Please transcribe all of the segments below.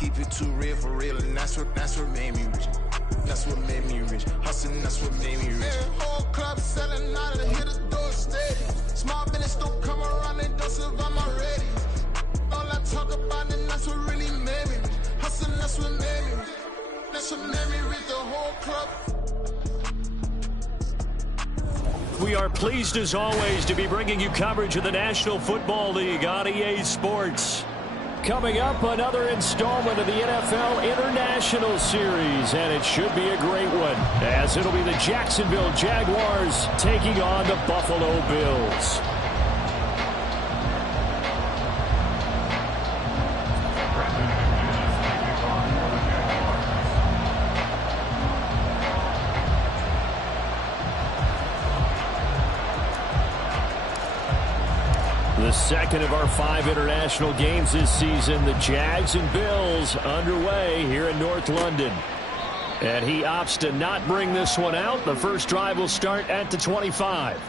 keep it too real for real, and that's what made me rich. That's what made me rich. Hustling, that's what made me rich. Every whole club selling out and hit the door steady. Small business don't come around, they don't survive my ready. All I talk about it, that's what really made me rich. Hustling, that's what made me rich. That's what made me rich, the whole club. We are pleased as always to be bringing you coverage of the National Football League on EA Sports. Coming up, another installment of the NFL International Series, and it should be a great one, as it'll be the Jacksonville Jaguars taking on the Buffalo Bills. The second of our 5 international games this season, the Jags and Bills underway here in North London. And he opts to not bring this one out. The first drive will start at the 25.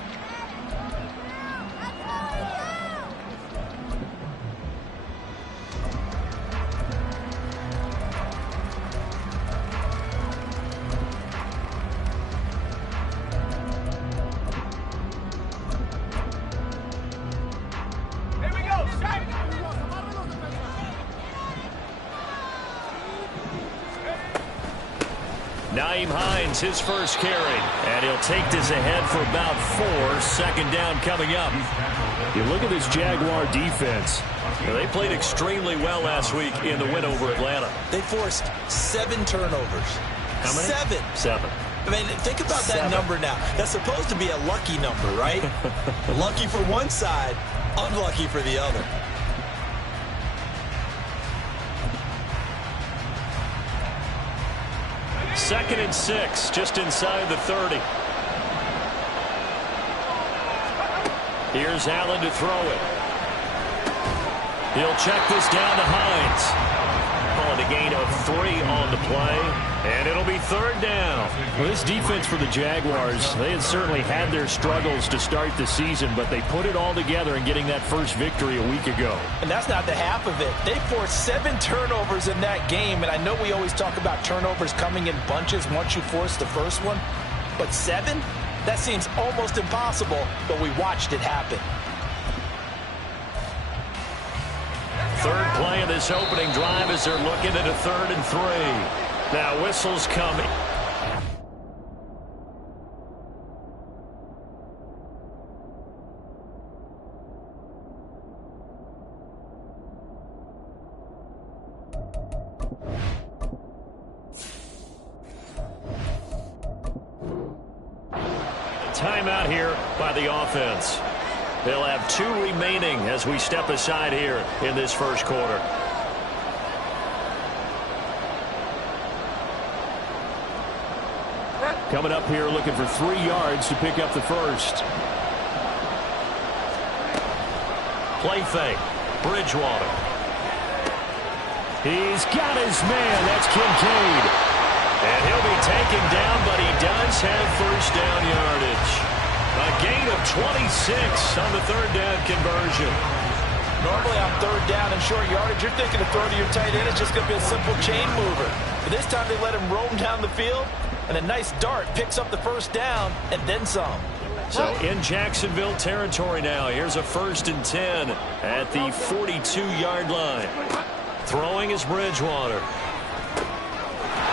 His first carry, and he'll take this ahead for about 4. Second down coming up. You look at this Jaguar defense. They played extremely well last week in the win over Atlanta. They forced 7 turnovers. How many? 7. I mean, think about that number now. That's supposed to be a lucky number, right? Lucky for one side, unlucky for the other. Second and 6, just inside the 30. Here's Allen to throw it. He'll check this down to Hines. Calling a gain of 3 on the play, and it'll be 3rd down. Well, this defense for the Jaguars, they had certainly had their struggles to start the season, but they put it all together in getting that first victory a week ago. And that's not the half of it. They forced 7 turnovers in that game, and I know we always talk about turnovers coming in bunches once you force the first one, but 7? That seems almost impossible, but we watched it happen. Third play of this opening drive as they're looking at a 3rd and 3. Now whistles coming. Timeout here by the offense. They'll have 2 remaining as we step aside here in this first quarter. Coming up here looking for 3 yards to pick up the first. Play fake. Bridgewater. He's got his man. That's Kincaid. And he'll be taken down, but he does have first down yardage. A gain of 26 on the 3rd down conversion. Normally on 3rd down and short yardage, you're thinking to throw to your tight end. It's just going to be a simple chain mover. But this time they let him roam down the field, and a nice dart picks up the first down and then some. So in Jacksonville territory now, here's a 1st and 10 at the 42-yard line. Throwing is Bridgewater.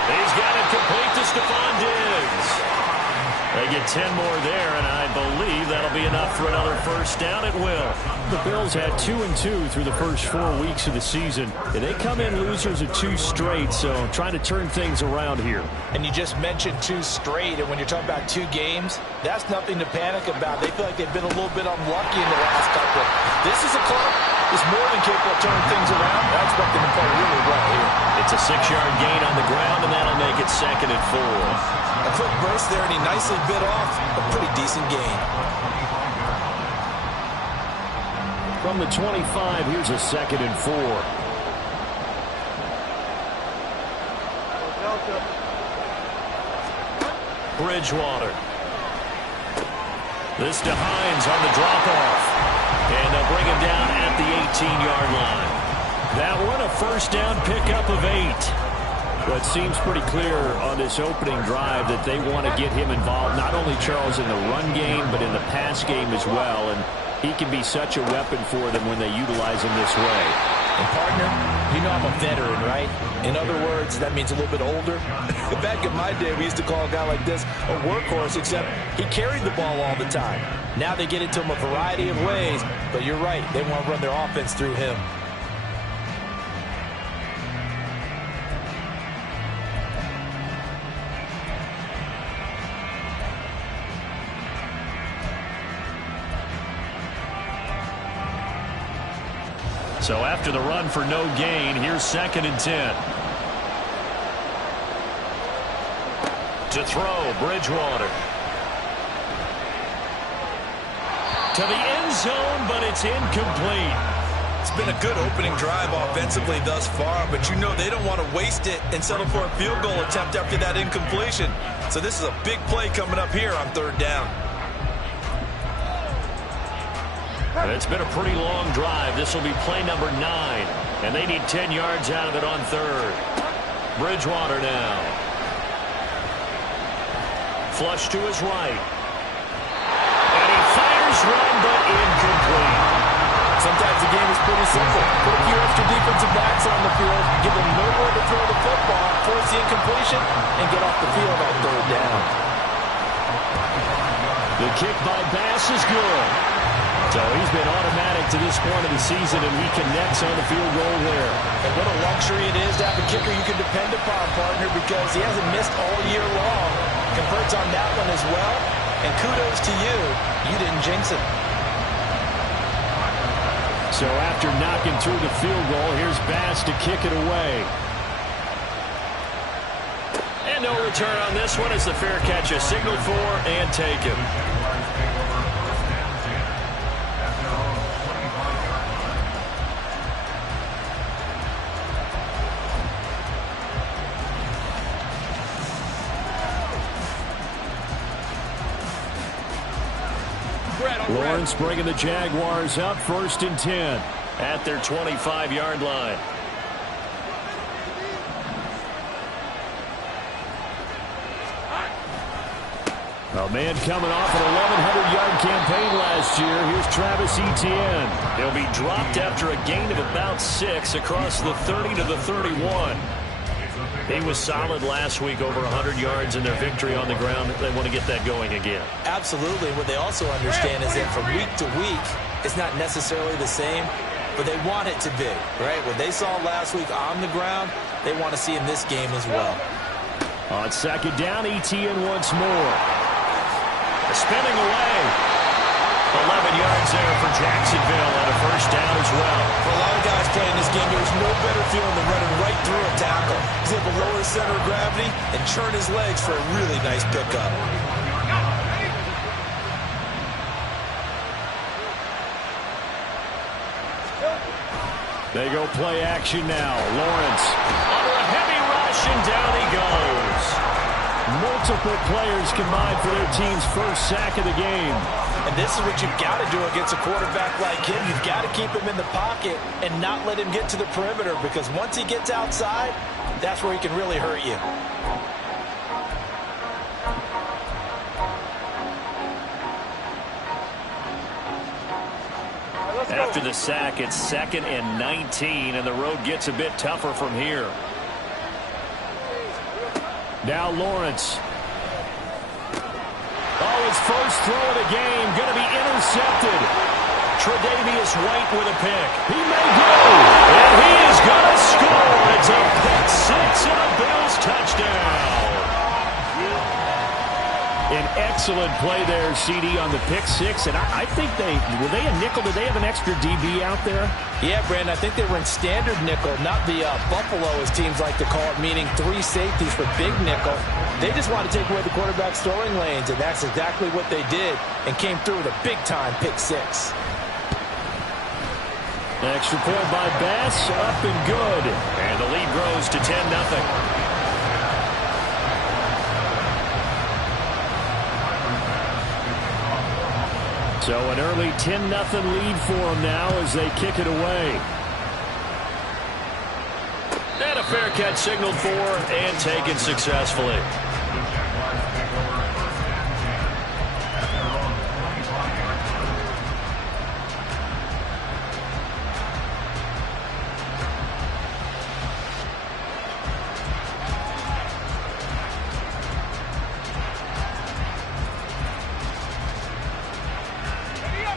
He's got it complete to Stephon Diggs. They get 10 more there, and I believe that'll be enough for another first down. It will. The Bills had 2-2 through the first 4 weeks of the season. And they come in losers of 2 straight, so trying to turn things around here. And you just mentioned 2 straight, and when you're talking about 2 games, that's nothing to panic about. They feel like they've been a little bit unlucky in the last couple. This is a club that's more than capable of turning things around. I expect them to play really well here. It's a 6-yard gain on the ground, and that'll make it 2nd and 4. A quick burst there, and he nicely bit off a pretty decent gain. From the 25, here's a 2nd and 4. Bridgewater. This to Hines on the drop-off. And they'll bring him down at the 18-yard line. That one, a first down pickup of 8. Well, it seems pretty clear on this opening drive that they want to get him involved, not only, Charles, in the run game, but in the pass game as well. And he can be such a weapon for them when they utilize him this way. And, partner, you know I'm a veteran, right? In other words, that means a little bit older. Back in my day, we used to call a guy like this a workhorse, except he carried the ball all the time. Now they get it to him a variety of ways, but you're right. They want to run their offense through him. So after the run for no gain, here's 2nd and 10. To throw, Bridgewater. To the end zone, but it's incomplete. It's been a good opening drive offensively thus far, but you know they don't want to waste it and settle for a field goal attempt after that incompletion. So this is a big play coming up here on 3rd down. It's been a pretty long drive. This will be play number 9, and they need 10 yards out of it on 3rd. Bridgewater now. Flush to his right. And he fires one, but incomplete. Sometimes the game is pretty simple. Put a few extra defensive backs on the field, give them nowhere to throw the football, force the incompletion, and get off the field on 3rd down. The kick by Bass is good. So he's been automatic to this point of the season, and he connects on the field goal there. And what a luxury it is to have a kicker you can depend upon, partner, because he hasn't missed all year long. Converts on that one as well. And kudos to you. You didn't jinx it. So after knocking through the field goal, here's Bass to kick it away. And no return on this one as the fair catch is signaled for and taken. Lawrence bringing the Jaguars up 1st and 10 at their 25-yard line. A man coming off an 1,100-yard campaign last year. Here's Travis Etienne. He'll be dropped after a gain of about 6 across the 30 to the 31. He was solid last week, over 100 yards in their victory on the ground. They want to get that going again. Absolutely. What they also understand is that from week to week, it's not necessarily the same, but they want it to be, right? What they saw last week on the ground, they want to see in this game as well. On 2nd down, Etienne once more. Spinning away. 11 yards there for Jacksonville and a first down as well. For a lot of guys playing this game, there's no better feeling than running right through a tackle. He's able to lower his center of gravity and churn his legs for a really nice pickup. They go play action now. Lawrence under a heavy rush, and down he goes. Multiple players combined for their team's first sack of the game. And this is what you've got to do against a quarterback like him. You've got to keep him in the pocket and not let him get to the perimeter, because once he gets outside, that's where he can really hurt you. After the sack, it's 2nd and 19, and the road gets a bit tougher from here. Now Lawrence. Oh, his first throw of the game going to be intercepted. Tre'Davious White with a pick. He may go, and he is going to score. It's a pick six and a Bills touchdown. An excellent play there, CD, on the pick six. And I think were they a nickel? Did they have an extra DB out there? Yeah, Brandon, I think they were in standard nickel, not the Buffalo, as teams like to call it, meaning 3 safeties for big nickel. They just want to take away the quarterback's throwing lanes, and that's exactly what they did, and came through with a big-time pick six. Extra point by Bass, up and good. And the lead grows to 10-0. So an early 10-0 lead for them now as they kick it away. And a fair catch signaled for and taken successfully.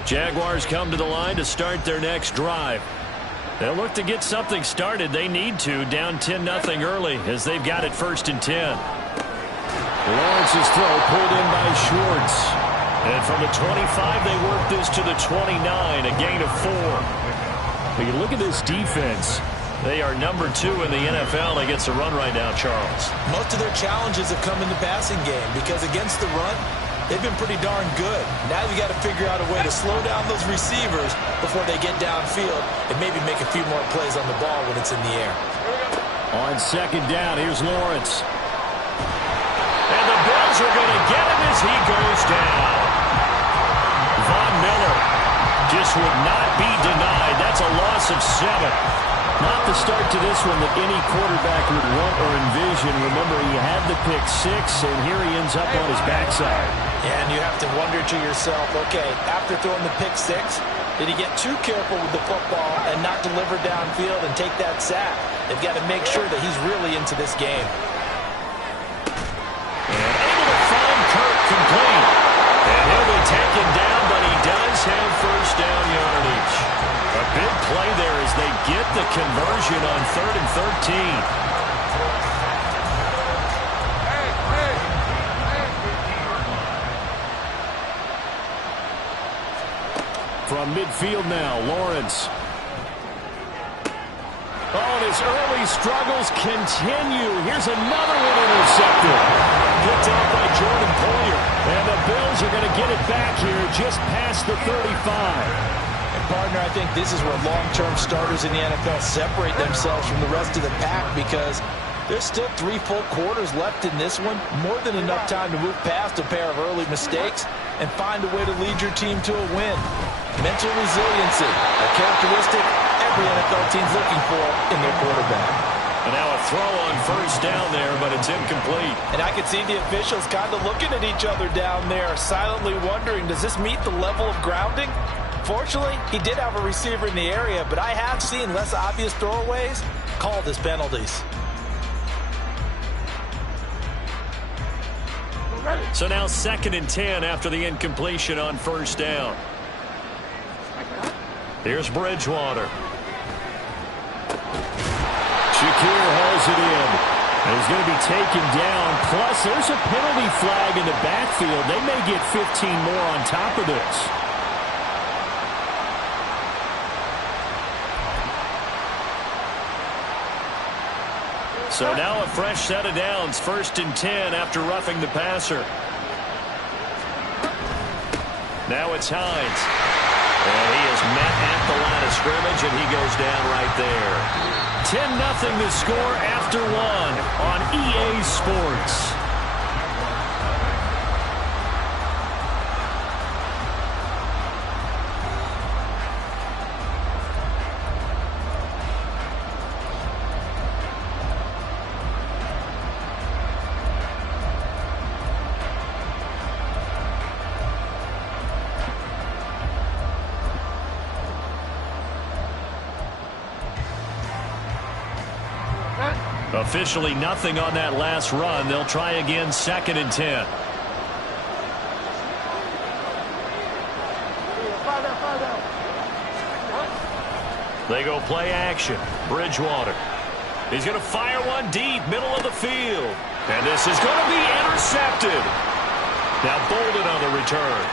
Jaguars come to the line to start their next drive. They'll look to get something started. They need to, down 10-0 early as they've got it 1st and 10. Lawrence's throw pulled in by Schwartz. And from the 25, they work this to the 29, a gain of 4. But you look at this defense. They are number 2 in the NFL against the run right now, Charles. Most of their challenges have come in the passing game because against the run, they've been pretty darn good. Now you got to figure out a way to slow down those receivers before they get downfield and maybe make a few more plays on the ball when it's in the air. On 2nd down, here's Lawrence. And the Bills are going to get him as he goes down. Von Miller just would not be denied. That's a loss of 7. Not the start to this one that any quarterback would want or envision. Remember, he had the pick 6, and here he ends up on his backside. And you have to wonder to yourself, okay, after throwing the pick 6, did he get too careful with the football and not deliver downfield and take that sack? They've got to make sure that he's really into this game. And able to find Kirk complete. And he'll be taken down, but he does have 1st down yardage. A big play there as they get the conversion on 3rd and 13. From midfield now, Lawrence. Oh, and his early struggles continue. Here's another one intercepted. Picked up by Jordan Poyer. And the Bills are going to get it back here just past the 35. Partner, I think this is where long-term starters in the NFL separate themselves from the rest of the pack because there's still 3 full quarters left in this one. More than enough time to move past a pair of early mistakes and find a way to lead your team to a win. Mental resiliency, a characteristic every NFL team's looking for in their quarterback. And now a throw on 1st down there, but it's incomplete. And I could see the officials kind of looking at each other down there, silently wondering, does this meet the level of grounding? Fortunately, he did have a receiver in the area, but I have seen less obvious throwaways called as penalties. So now 2nd and 10 after the incompletion on 1st down. Here's Bridgewater. Shakir hauls it in. And he's going to be taken down. Plus, there's a penalty flag in the backfield. They may get 15 more on top of this. So now a fresh set of downs, 1st and 10 after roughing the passer. Now it's Hines. And he is met at the line of scrimmage, and he goes down right there. 10-0 the score after 1 on EA Sports. Officially nothing on that last run. They'll try again 2nd and 10. They go play action. Bridgewater. He's going to fire one deep, middle of the field. And this is going to be intercepted. Now Bolden on the return.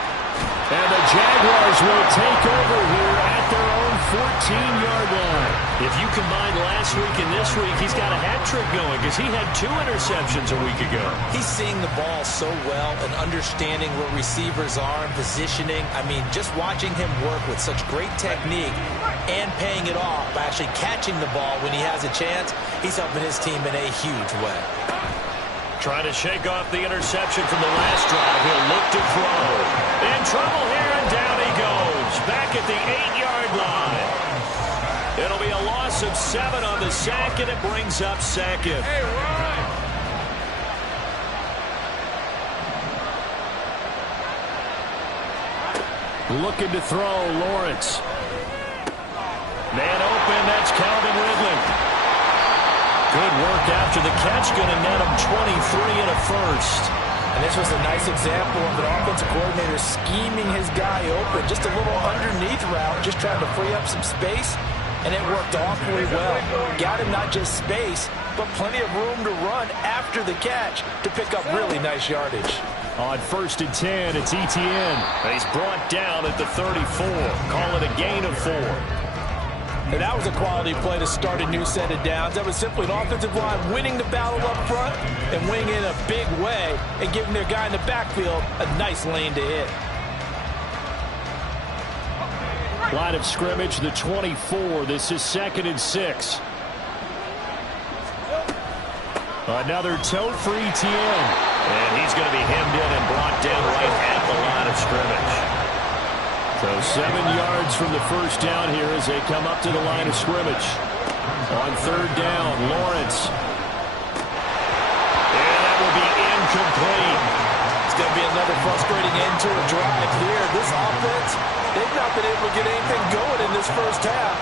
And the Jaguars will take over here at their own 14-yard line. If you combine last week and this week, he's got a hat trick going because he had 2 interceptions a week ago. He's seeing the ball so well and understanding where receivers are and positioning. I mean, just watching him work with such great technique and paying it off by actually catching the ball when he has a chance, he's helping his team in a huge way. Trying to shake off the interception from the last drive. He'll look to throw. In trouble here, and down he goes. Back at the 8-yard line. It'll be a loss loss of 7 on the sack, and it brings up second. Hey, Ron. Looking to throw, Lawrence. Man open, that's Calvin Ridley. Good work after the catch, going to net him 23 and a first. And this was a nice example of an offensive coordinator scheming his guy open. Just a little underneath route, just trying to free up some space, and it worked awfully well. Got him not just space, but plenty of room to run after the catch to pick up really nice yardage. On 1st and 10, it's Etienne. He's brought down at the 34. Call it a gain of 4. And that was a quality play to start a new set of downs. That was simply an offensive line winning the battle up front and winning in a big way and giving their guy in the backfield a nice lane to hit. Line of scrimmage, the 24. This is 2nd and 6. Another toe for Etienne. And he's going to be hemmed in and brought down right at the line of scrimmage. So 7 yards from the first down here as they come up to the line of scrimmage. On 3rd down, Lawrence. And that will be incomplete. It's going to be another frustrating end to a drive here. This offense, they've not been able to get anything going in this first half.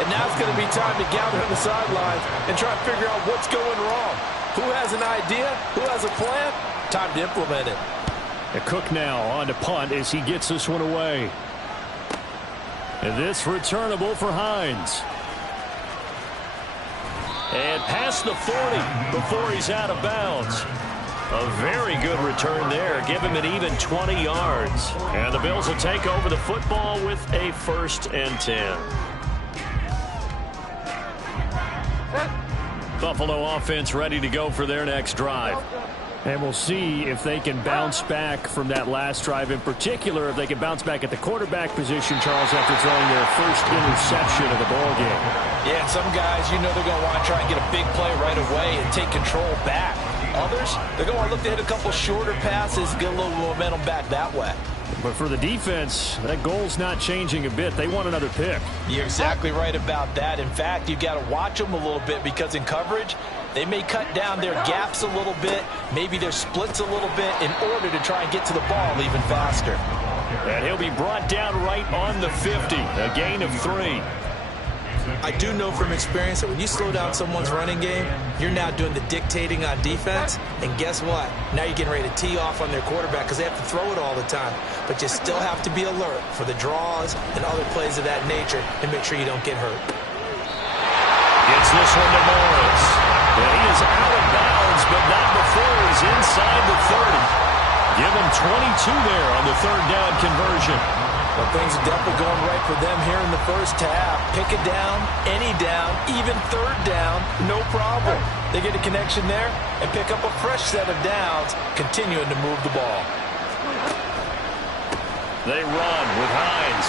And now it's going to be time to gather on the sidelines and try to figure out what's going wrong. Who has an idea? Who has a plan? Time to implement it. Cook now on to punt as he gets this one away. And this returnable for Hines. And past the 40 before he's out of bounds. A very good return there. Give him an even 20 yards. And the Bills will take over the football with a 1st and 10. Buffalo offense ready to go for their next drive. And we'll see if they can bounce back from that last drive. In particular, if they can bounce back at the quarterback position, Charles, after throwing their first interception of the ball game. Yeah, and some guys, you know they're going to want to try and get a big play right away and take control back. Others, they're going to want to look to hit a couple shorter passes, get a little momentum back that way. But for the defense, that goal's not changing a bit. They want another pick. You're exactly right about that. In fact, you've got to watch them a little bit because in coverage, they may cut down their gaps a little bit, maybe their splits a little bit in order to try and get to the ball even faster. And he'll be brought down right on the 50, a gain of 3. I do know from experience that when you slow down someone's running game, you're now doing the dictating on defense. And guess what? Now you're getting ready to tee off on their quarterback because they have to throw it all the time. But you still have to be alert for the draws and other plays of that nature and make sure you don't get hurt. Gets this one to Morris. And he is out of bounds, but not before he's inside the 30. Give him 22 there on the 3rd down conversion. Well, things are definitely going right for them here in the first half. Pick a down, any down, even 3rd down, no problem. They get a connection there and pick up a fresh set of downs, continuing to move the ball. They run with Hines.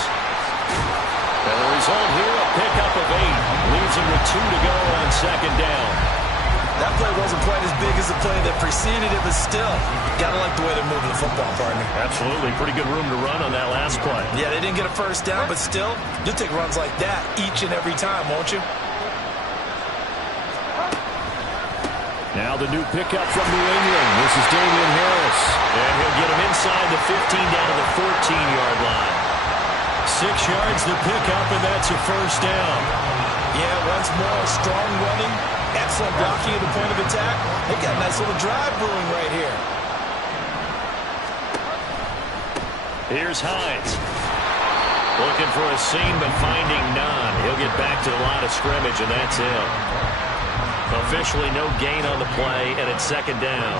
And the result here, a pickup of 8. Leaves him with 2 to go on 2nd down. That play wasn't quite as big as the play that preceded it, but still, got to like the way they're moving the football, partner. Absolutely. Pretty good room to run on that last play. Yeah, they didn't get a first down, but still, you'll take runs like that each and every time, won't you? Now the new pickup from New England. This is Damian Harris. And he'll get him inside the 15 down to the 14-yard line. 6 yards the pickup, and that's a first down. Yeah, once more, strong running, excellent blocking at the point of attack. They got a nice little drive brewing right here. Here's Hines. Looking for a seam, but finding none. He'll get back to the line of scrimmage, and that's it. Officially no gain on the play, and it's 2nd down.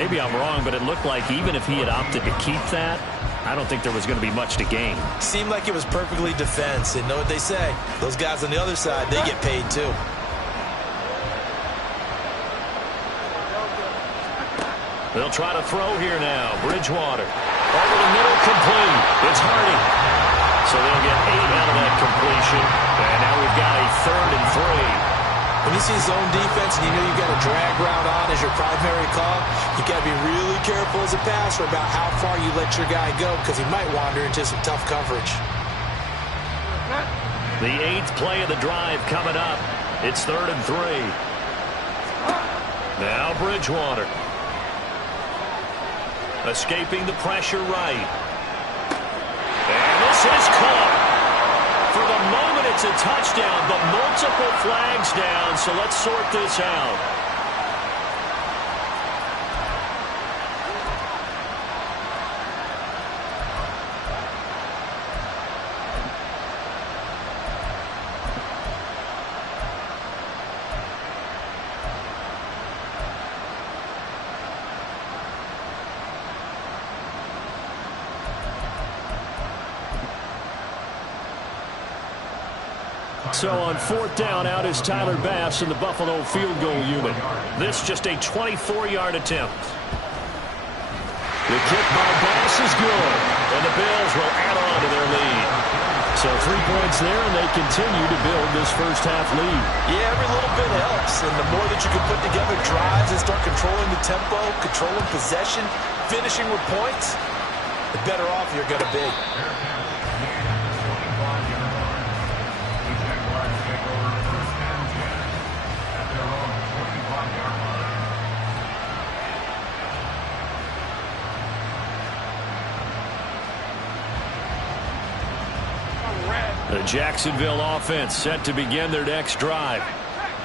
Maybe I'm wrong, but it looked like even if he had opted to keep that, I don't think there was going to be much to gain. Seemed like it was perfectly defense. And know what they say? Those guys on the other side, they get paid too. They'll try to throw here now. Bridgewater. Over the middle, complete. It's Hardy. So they'll get 8 out of that completion. And now we've got a 3rd and 3. When you see zone defense and you know you've got a drag route on as your primary call, you got to be really careful as a passer about how far you let your guy go because he might wander into some tough coverage. The 8th play of the drive coming up. It's 3rd and 3. Now Bridgewater. Escaping the pressure right. And this is caught. For the moment, it's a touchdown, but multiple flags down, so let's sort this out. So on 4th down, out is Tyler Bass in the Buffalo field goal unit. This just a 24-yard attempt. The kick by Bass is good, and the Bills will add on to their lead. So 3 points there, and they continue to build this first-half lead. Yeah, every little bit helps, and the more that you can put together drives and start controlling the tempo, controlling possession, finishing with points, the better off you're going to be. The Jacksonville offense set to begin their next drive.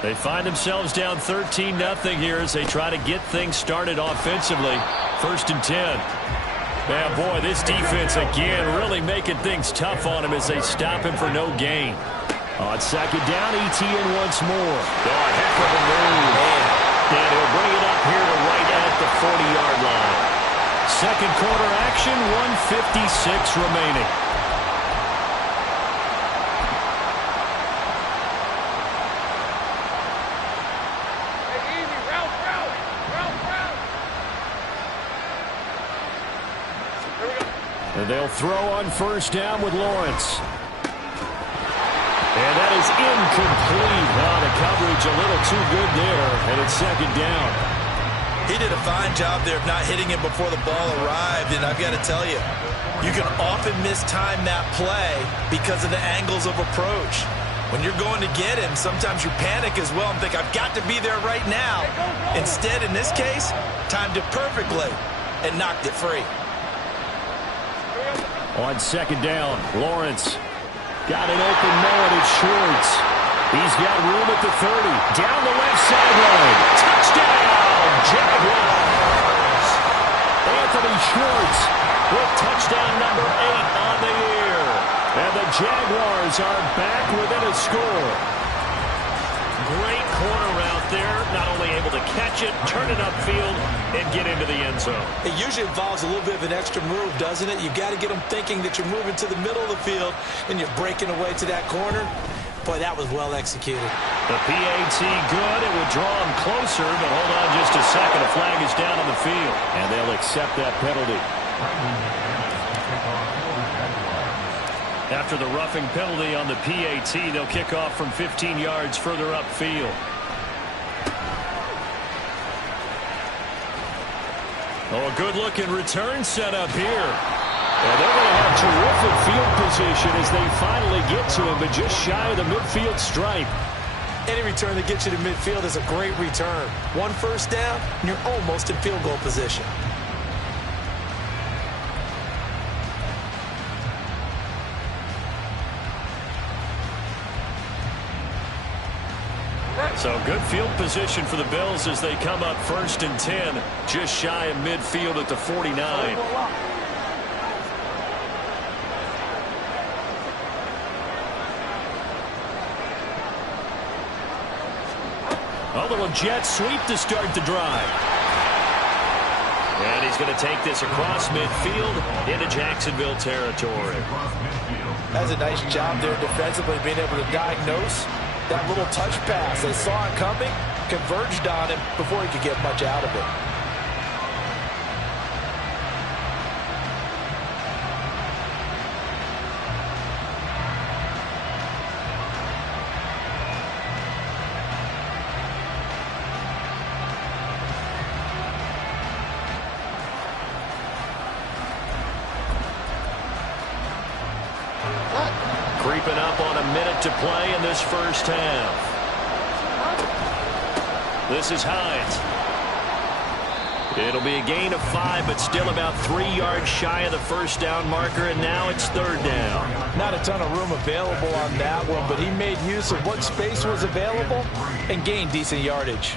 They find themselves down 13-0 here as they try to get things started offensively. 1st and 10. Yeah, boy, this defense again really making things tough on him as they stop him for no gain. On 2nd down, ETN once more. Oh, heck of a move. And he'll bring it up here to right at the 40-yard line. Second quarter action, 1:56 remaining. And they'll throw on 1st down with Lawrence. And that is incomplete. Oh, the coverage a little too good there, and it's 2nd down. He did a fine job there of not hitting him before the ball arrived, and I've got to tell you, you can often mistime that play because of the angles of approach. When you're going to get him, sometimes you panic as well and think, I've got to be there right now. Instead, in this case, timed it perfectly and knocked it free. On 2nd down, Lawrence got an open man. It's Schwartz. He's got room at the 30. Down the left sideline. Touchdown, Jaguars. Anthony Schwartz with touchdown number 8 on the year. And the Jaguars are back within a score. Great corner out there. Not only able to catch it, turn it upfield, and get into the end zone. It usually involves a little bit of an extra move, doesn't it? You've got to get them thinking that you're moving to the middle of the field and you're breaking away to that corner. Boy, that was well executed. The PAT good. It would draw him closer, but hold on just a second. A flag is down on the field. And they'll accept that penalty. After the roughing penalty on the PAT, they'll kick off from 15 yards further upfield. Oh, a good-looking return set up here. And they're going to have terrific field position as they finally get to him, but just shy of the midfield stripe. Any return that gets you to midfield is a great return. 1 first down, and you're almost in field goal position. So good field position for the Bills as they come up 1st and 10, just shy of midfield at the 49. A little jet sweep to start the drive. And he's going to take this across midfield into Jacksonville territory. That's a nice job there defensively, being able to diagnose that little touch pass. They saw it coming, converged on him before he could get much out of it. creeping up on a minute to play in this first half. This is Hines. It'll be a gain of 5, but still about 3 yards shy of the first down marker, and now it's third down. Not a ton of room available on that one, but he made use of what space was available and gained decent yardage.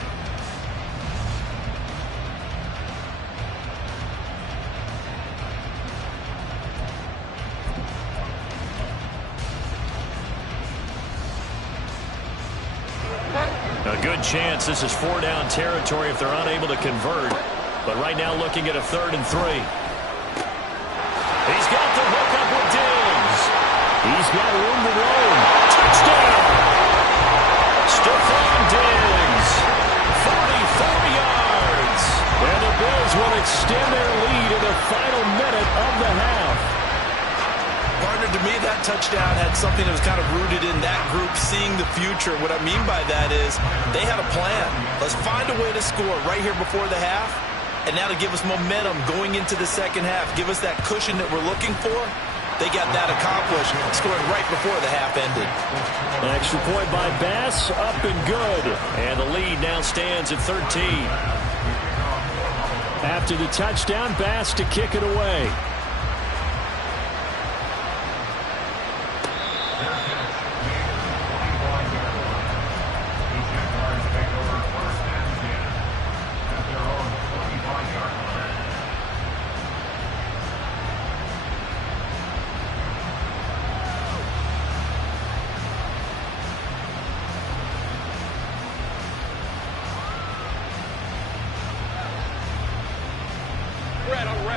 A good chance this is 4-down territory if they're unable to convert. But right now looking at a 3rd and 3. He's got the hook up with Diggs. He's got room to roam. Touchdown! Stephon Diggs. 44 yards. And the Bills will extend their lead in the final minute of the half. Partner, to me, that touchdown had something that was kind of rooted in that group seeing the future. What I mean by that is they had a plan. Let's find a way to score right here before the half. And now to give us momentum going into the second half, give us that cushion that we're looking for. They got that accomplished, scoring right before the half ended. An extra point by Bass, up and good. And the lead now stands at 13. After the touchdown, Bass to kick it away.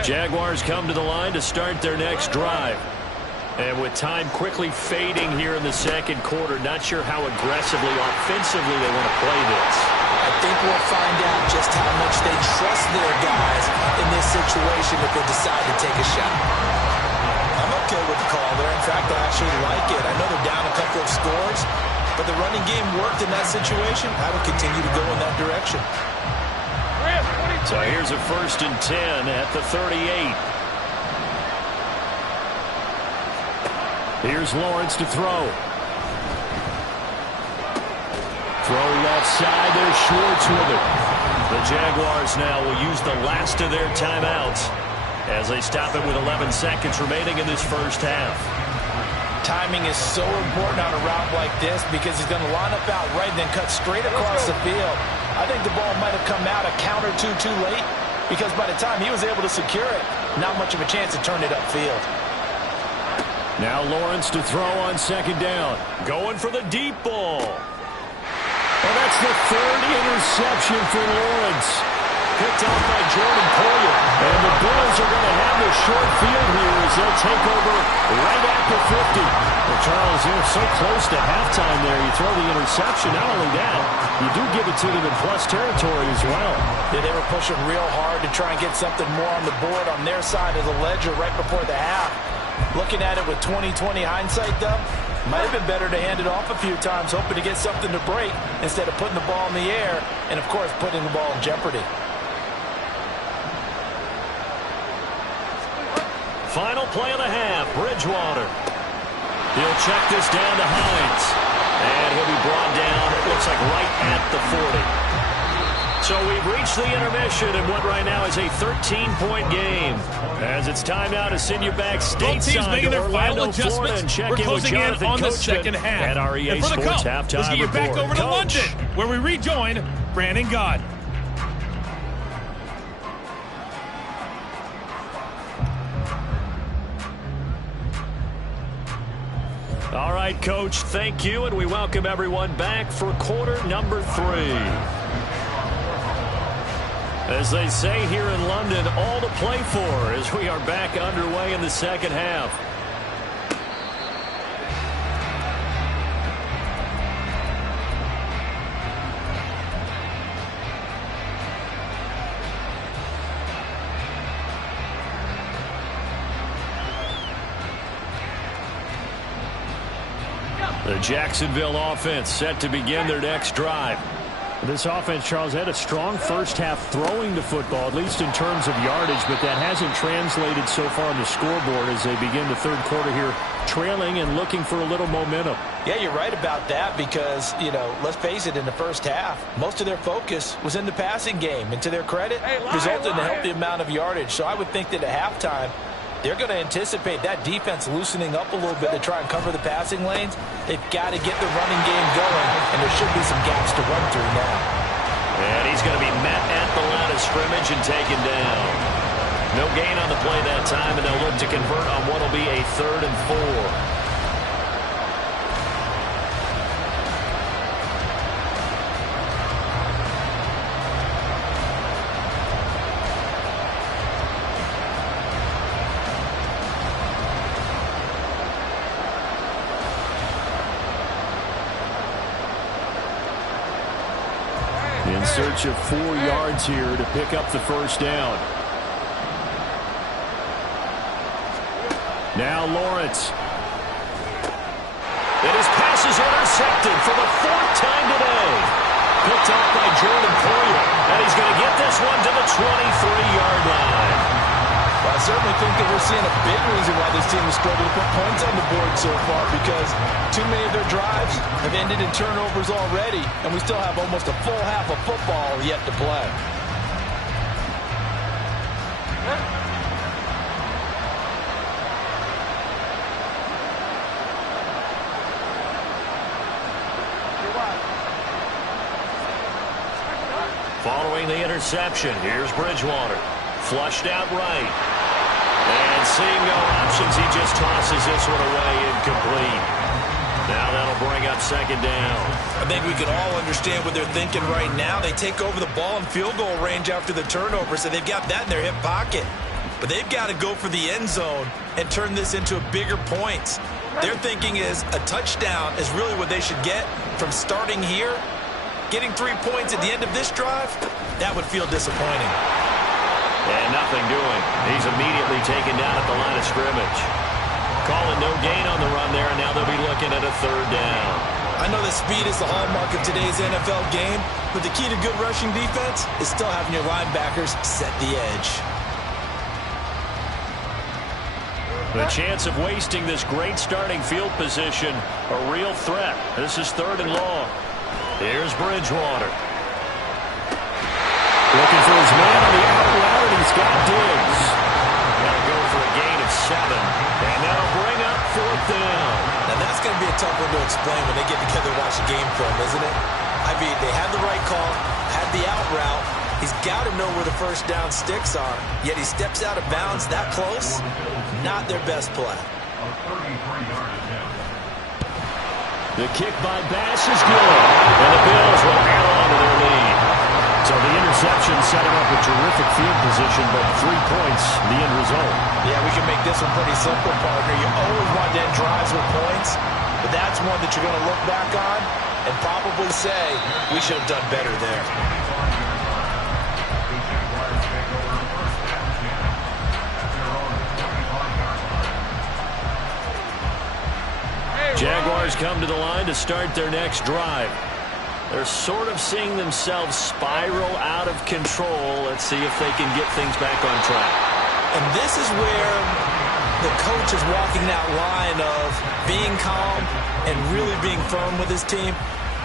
Jaguars come to the line to start their next drive. And with time quickly fading here in the second quarter, not sure how aggressively, offensively they want to play this. I think we'll find out just how much they trust their guys in this situation if they decide to take a shot. I'm okay with the call there. In fact, I actually like it. I know they're down a couple of scores, but the running game worked in that situation. I would continue to go in that direction. So here's a 1st and 10 at the 38. Here's Lawrence to throw. Throw left side. There's Schwartz with it. The Jaguars now will use the last of their timeouts as they stop it with 11 seconds remaining in this first half. Timing is so important on a route like this because he's going to line up out right and then cut straight across the field. I think the ball might have come out a count or two too late because by the time he was able to secure it, not much of a chance to turn it upfield. Now Lawrence to throw on 2nd down. Going for the deep ball. And that's the 3rd interception for Lawrence. Picked off by Jordan Poyer. And the Bills are going to have the short field here as they'll take over right at the 50. Well, Charles, you're so close to halftime there. You throw the interception. Not only that, you do give it to them in plus territory as well. Yeah, they were pushing real hard to try and get something more on the board on their side of the ledger right before the half. Looking at it with 20/20 hindsight, though, might have been better to hand it off a few times, hoping to get something to break instead of putting the ball in the air and, of course, putting the ball in jeopardy. Final play of the half, Bridgewater. He'll check this down to Hines. And he'll be brought down, it looks like right at the 40. So we've reached the intermission in what right now is a 13-point game. As it's time now to send you back stateside to Orlando, Florida, and check in with Jonathan on the Coachman second half. at our EA And for the Sports Cubs, halftime let's get you back report. over to Coach. London, where we rejoin Brandon Gott. All right, Coach, thank you, and we welcome everyone back for quarter number 3. As they say here in London, all to play for as we are back underway in the second half. The Jacksonville offense set to begin their next drive. This offense, Charles, had a strong first half throwing the football, at least in terms of yardage, but that hasn't translated so far on the scoreboard as they begin the third quarter here, trailing and looking for a little momentum. Yeah, you're right about that because, let's face it, in the first half, most of their focus was in the passing game. And to their credit, resulted in a healthy amount of yardage. So I would think that at halftime, they're going to anticipate that defense loosening up a little bit to try and cover the passing lanes. They've got to get the running game going, and there should be some gaps to run through now. And he's going to be met at the line of scrimmage and taken down. No gain on the play that time, and they'll look to convert on what will be a 3rd and 4. In search of 4 yards here to pick up the first down. Now Lawrence. And his pass is intercepted for the 4th time today. Picked off by Jordan Poyer. And he's going to get this one to the 23-yard line. Well, I certainly think that we're seeing a big reason why this team has struggled to put points on the board so far, because too many of their drives have ended in turnovers already, and we still have almost a full half of football yet to play. Following the interception, here's Bridgewater. Flushed out right. And seeing no options, he just tosses this one away incomplete. Now that'll bring up 2nd down. I think we can all understand what they're thinking right now. They take over the ball in field goal range after the turnover, so they've got that in their hip pocket. But they've got to go for the end zone and turn this into a bigger points. Their thinking is a touchdown is really what they should get from starting here. Getting 3 points at the end of this drive, that would feel disappointing. And nothing doing. He's immediately taken down at the line of scrimmage. Calling no gain on the run there, and now they'll be looking at a 3rd down. I know that speed is the hallmark of today's NFL game, but the key to good rushing defense is still having your linebackers set the edge. The chance of wasting this great starting field position, a real threat. This is 3rd and long. Here's Bridgewater. Looking for his man on the out route, and he's got Diggs. That'll go for a gain of 7, and that'll bring up 4th down. Now that's going to be a tough one to explain when they get together and watch the game film, isn't it? I mean, they had the right call, had the out route. He's got to know where the first down sticks are, yet he steps out of bounds that close. Not their best play. The kick by Bass is good, and the Bills will hang on to their lead. So the interception set him up a terrific field position, but 3 points, the end result. Yeah, we can make this one pretty simple, partner. You always want to end drives with points, but that's one that you're going to look back on and probably say, we should have done better there. Jaguars come to the line to start their next drive. They're sort of seeing themselves spiral out of control. Let's see if they can get things back on track. And this is where the coach is walking that line of being calm and really being firm with his team.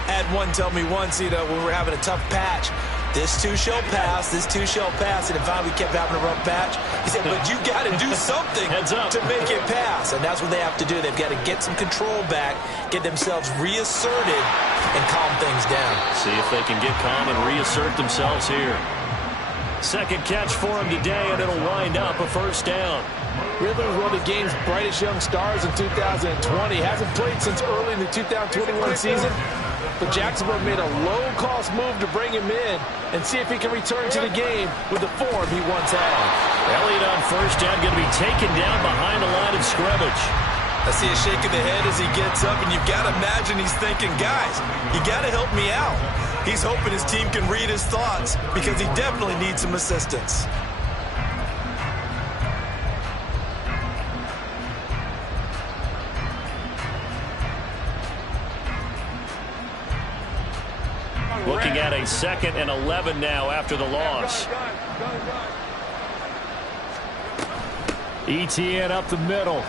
I had one tell me once, when we were having a tough patch, this too shall pass, this too shall pass, and if we kept having a rough patch, he said, but you got to do something to make it pass, and that's what they have to do. They've got to get some control back, get themselves reasserted, and calm things down. See if they can get calm and reassert themselves here. 2nd catch for him today, and it'll wind up a 1st down. Ridley was one of the game's brightest young stars in 2020. Hasn't played since early in the 2021 season. But Jacksonville made a low-cost move to bring him in and see if he can return to the game with the form he once had. Elliott on 1st down, going to be taken down behind the line of scrimmage. I see a shake of the head as he gets up, and you've got to imagine he's thinking, guys, you got to help me out. He's hoping his team can read his thoughts because he definitely needs some assistance. Looking at a 2nd and 11 now after the loss. ETN up the middle.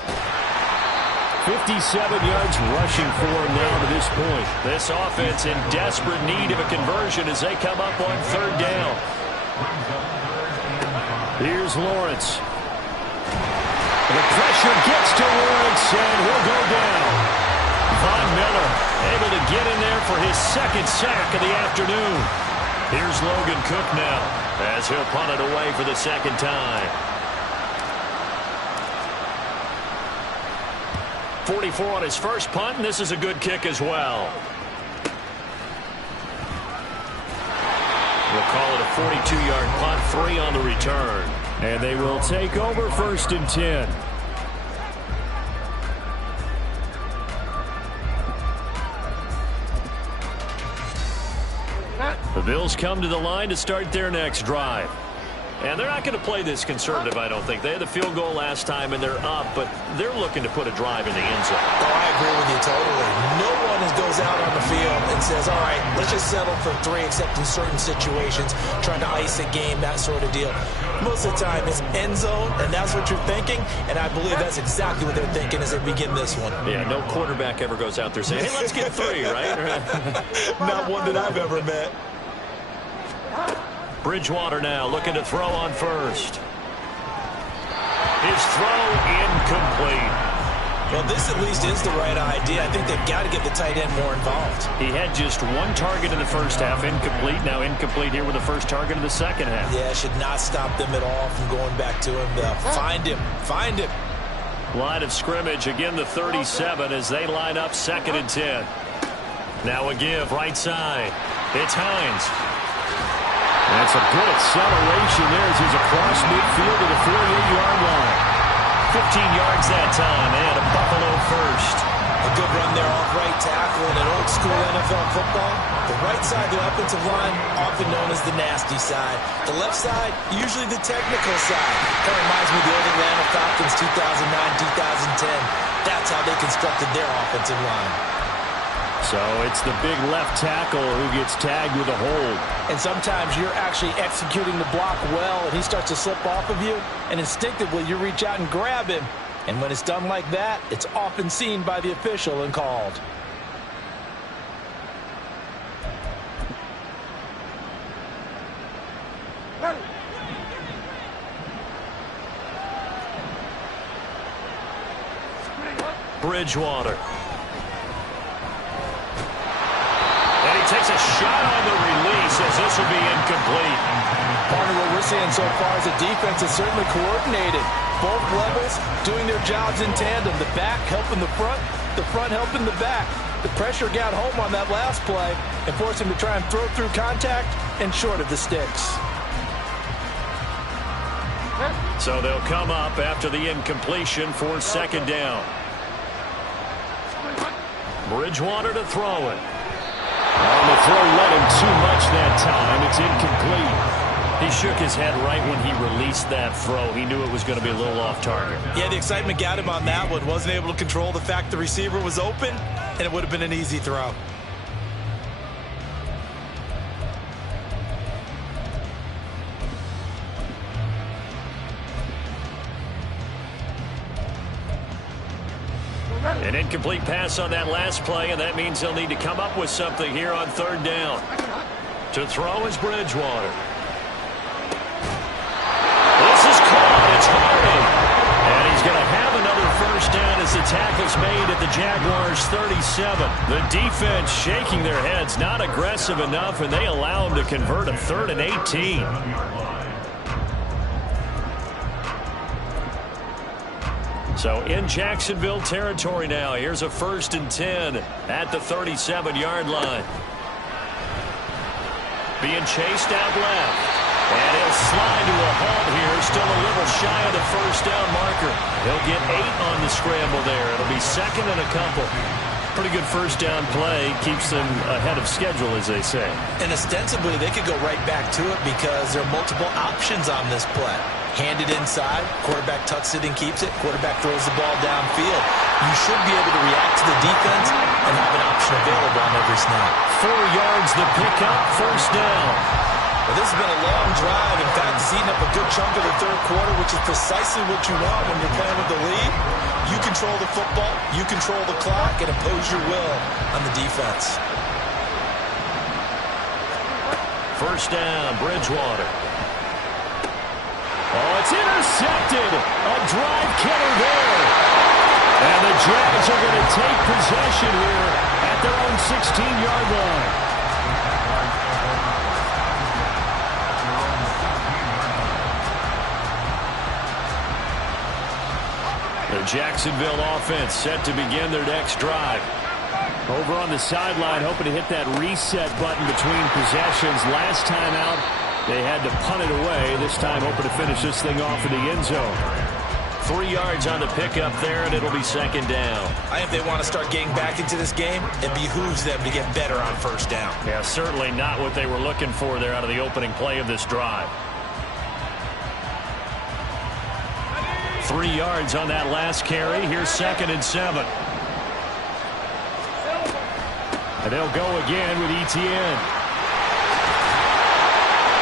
57 yards rushing for him now to this point. This offense in desperate need of a conversion as they come up on 3rd down. Here's Lawrence. The pressure gets to Lawrence, and he'll go down. Von Miller able to get in there for his 2nd sack of the afternoon. Here's Logan Cook now as he'll punt it away for the 2nd time. 44 on his first punt, and this is a good kick as well. We'll call it a 42-yard punt, 3 on the return. And they will take over 1st and 10. The Bills come to the line to start their next drive. And they're not going to play this conservative, I don't think. They had the field goal last time, and they're up, but they're looking to put a drive in the end zone. Oh, I agree with you totally. No one goes out on the field and says, all right, let's just settle for 3, except in certain situations, trying to ice a game, that sort of deal. Most of the time, it's end zone, and that's what you're thinking, and I believe that's exactly what they're thinking as they begin this one. Yeah, no quarterback ever goes out there saying, hey, let's get 3, right? Not one that I've ever met. Bridgewater now looking to throw on first. His throw incomplete. Well, this at least is the right idea. I think they've got to get the tight end more involved. He had just 1 target in the first half, incomplete. Now incomplete here with the first target of the second half. Yeah, should not stop them at all from going back to him. Find him. Find him. Line of scrimmage, again the 37 as they line up 2nd and 10. Now a give, right side. It's Hines. That's a good acceleration there as he's across midfield to the 48-yard line. 15 yards that time, and a Buffalo first. A good run there off right tackle in an old-school NFL football. The right side of the offensive line, often known as the nasty side. The left side, usually the technical side. Kind of reminds me of the old Atlanta Falcons 2009-2010. That's how they constructed their offensive line. So it's the big left tackle who gets tagged with a hold. And sometimes you're actually executing the block well, and he starts to slip off of you, and instinctively you reach out and grab him. And when it's done like that, it's often seen by the official and called. Bridgewater. Takes a shot on the release as this will be incomplete. Partner, what we're seeing so far is the defense is certainly coordinated. Both levels doing their jobs in tandem. The back helping the front helping the back. The pressure got home on that last play and forced him to try and throw through contact and short of the sticks. So they'll come up after the incompletion for 2nd down. Bridgewater to throw it. And the throw led him too much that time. It's incomplete. He shook his head right when he released that throw. He knew it was going to be a little off target. Yeah, the excitement got him on that one. Wasn't able to control the fact the receiver was open, and it would have been an easy throw. An incomplete pass on that last play, and that means they'll need to come up with something here on 3rd down. To throw is Bridgewater. This is caught. It's Harding. And he's going to have another first down as the tackle's made at the Jaguars' 37. The defense shaking their heads, not aggressive enough, and they allow him to convert a 3rd and 18. So in Jacksonville territory now. Here's a 1st and 10 at the 37-yard line. Being chased out left. And he'll slide to a halt here. Still a little shy of the first down marker. He'll get 8 on the scramble there. It'll be 2nd and a couple. Pretty good first down play. Keeps them ahead of schedule, as they say. And ostensibly, they could go right back to it because there are multiple options on this play. Hand it inside, quarterback tucks it and keeps it, quarterback throws the ball downfield. You should be able to react to the defense and have an option available on every snap. 4 yards the pickup, first down. Well, this has been a long drive. In fact, it's eaten up a good chunk of the third quarter, which is precisely what you want when you're playing with the lead. You control the football, you control the clock, and impose your will on the defense. First down, Bridgewater. Oh, it's intercepted. A drive killer there. And the Jags are going to take possession here at their own 16-yard line. The Jacksonville offense set to begin their next drive. Over on the sideline, hoping to hit that reset button between possessions. Last time out, they had to punt it away. This time, hoping to finish this thing off in the end zone. 3 yards on the pickup there, and it'll be second down. I think they want to start getting back into this game. It behooves them to get better on first down. Yeah, certainly not what they were looking for there out of the opening play of this drive. 3 yards on that last carry. Here's 2nd and 7. And they'll go again with Etienne.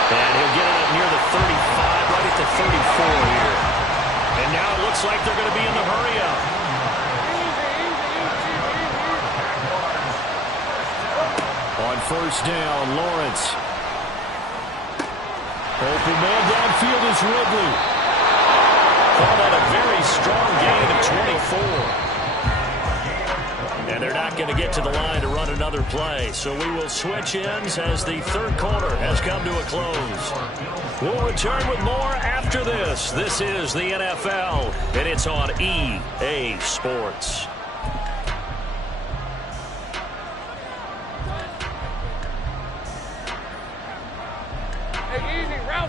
And he'll get it up near the 35, right at the 34 here. And now it looks like they're going to be in the hurry-up. On first down, Lawrence. Open man downfield is Ridley. Call that a very strong gain of 24. And they're not going to get to the line to run another play. So we will switch ends as the third quarter has come to a close. We'll return with more after this. This is the NFL, and it's on EA Sports. Hey, easy. Route.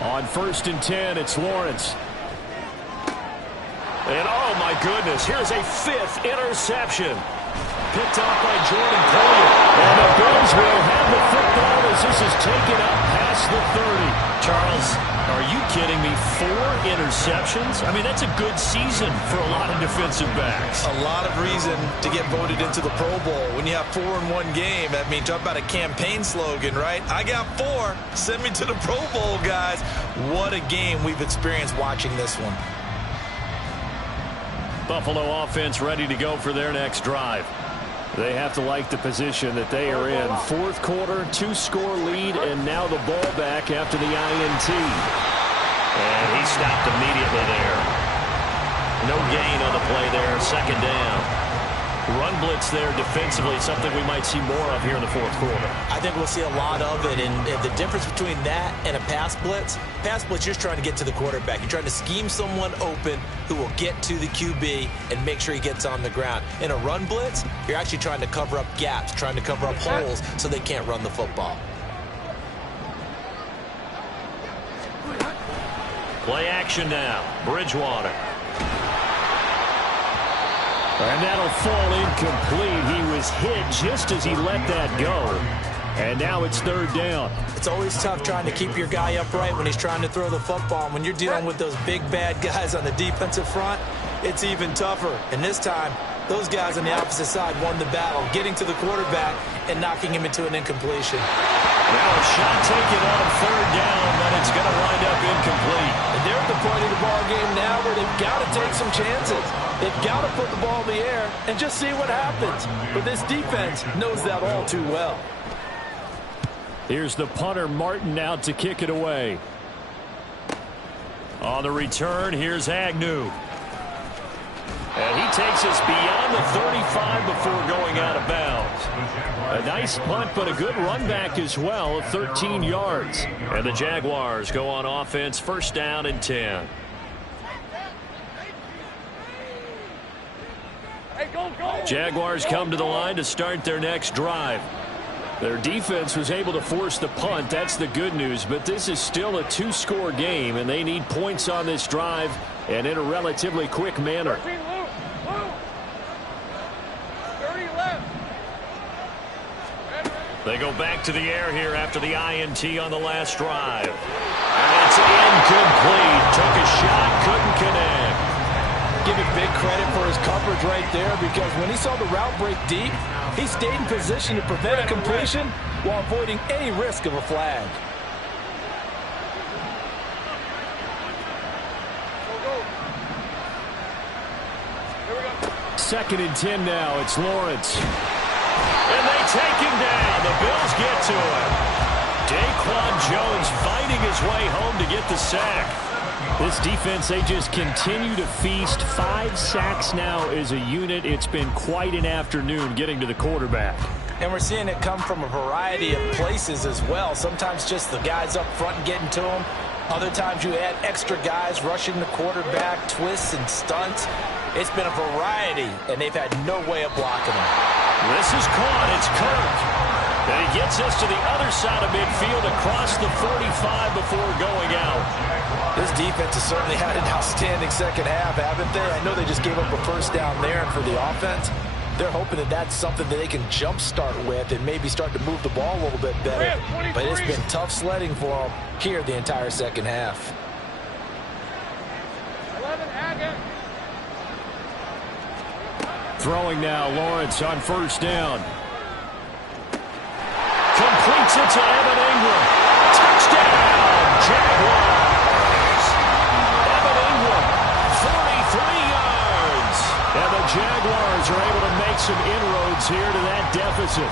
On 1st and 10, it's Lawrence. And oh my goodness, here's a 5th interception. Picked off by Jordan Poyer. And the Bills will have the football as this is taken up past the 30. Charles, are you kidding me? 4 interceptions? I mean, that's a good season for a lot of defensive backs. A lot of reason to get voted into the Pro Bowl. When you have 4 in one game, I mean, talk about a campaign slogan, right? I got 4. Send me to the Pro Bowl, guys. What a game we've experienced watching this one. Buffalo offense ready to go for their next drive. They have to like the position that they are in. 4th quarter, 2-score lead, and now the ball back after the INT. And he stopped immediately there. No gain on the play there. 2nd down. Run blitz there defensively, something we might see more of here in the 4th quarter. I think we'll see a lot of it, and the difference between that and a pass blitz, you're just trying to get to the quarterback. You're trying to scheme someone open who will get to the QB and make sure he gets on the ground. In a run blitz, you're actually trying to cover up gaps, trying to cover up holes so they can't run the football. Play action now. Bridgewater. And that'll fall incomplete. He was hit just as he let that go. And now it's 3rd down. It's always tough trying to keep your guy upright when he's trying to throw the football. And when you're dealing with those big, bad guys on the defensive front, it's even tougher. And this time, those guys on the opposite side won the battle, getting to the quarterback and knocking him into an incompletion. Now a shot taken on 3rd down, but it's going to wind up incomplete. And they're at the point of the ball game now where they've got to take some chances. They've got to put the ball in the air and just see what happens. But this defense knows that all too well. Here's the punter, Martin, out to kick it away. On the return, here's Agnew. And he takes us beyond the 35 before going out of bounds. A nice punt, but a good run back as well, 13 yards. And the Jaguars go on offense, 1st down and 10. Hey, go. Jaguars come to the line to start their next drive. Their defense was able to force the punt. That's the good news. But this is still a two-score game, and they need points on this drive and in a relatively quick manner. 13 loose. 30 left. They go back to the air here after the INT on the last drive. And it's incomplete. Took a shot, couldn't connect. Give it big credit for his coverage right there, because when he saw the route break deep, he stayed in position to prevent a completion while avoiding any risk of a flag. Second and 10 now. It's Lawrence. And they take him down. The Bills get to him. Daquan Jones fighting his way home to get the sack. This defense, they just continue to feast. 5 sacks now as a unit. It's been quite an afternoon getting to the quarterback. And we're seeing it come from a variety of places as well. Sometimes just the guys up front and getting to him. Other times you add extra guys rushing the quarterback, twists and stunts. It's been a variety, and they've had no way of blocking him. This is caught. It's Kirk. And he gets us to the other side of midfield across the 45 before going out. This defense has certainly had an outstanding second half, haven't they? I know they just gave up a first down there, and for the offense, they're hoping that that's something that they can jumpstart with and maybe start to move the ball a little bit better. But it's been tough sledding for them here the entire second half. 11 Agate. Throwing now, Lawrence on first down. Completes it to Evan Ingram. Touchdown, Jaguars. Evan Ingram, 43 yards. And the Jaguars are able to make some inroads here to that deficit.